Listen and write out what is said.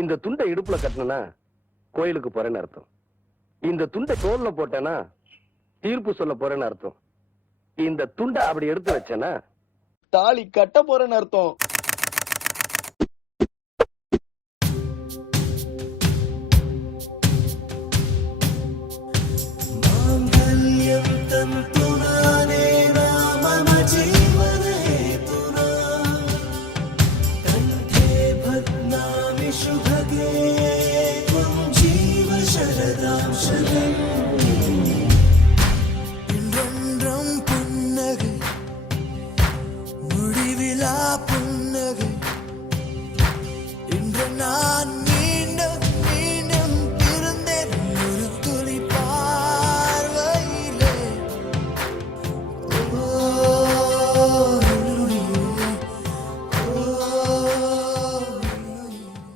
இந்த துண்டை இடுப்புல கட்டினா கோயிலுக்கு போறேன்னு அர்த்தம். இந்த துண்டை தோல்ல போட்டேன்னா தீர்ப்பு சொல்ல போறேன்னு அர்த்தம். இந்த துண்டை அப்படி எடுத்து வச்சேன்னா தாலி கட்ட போறேன்னு அர்த்தம்.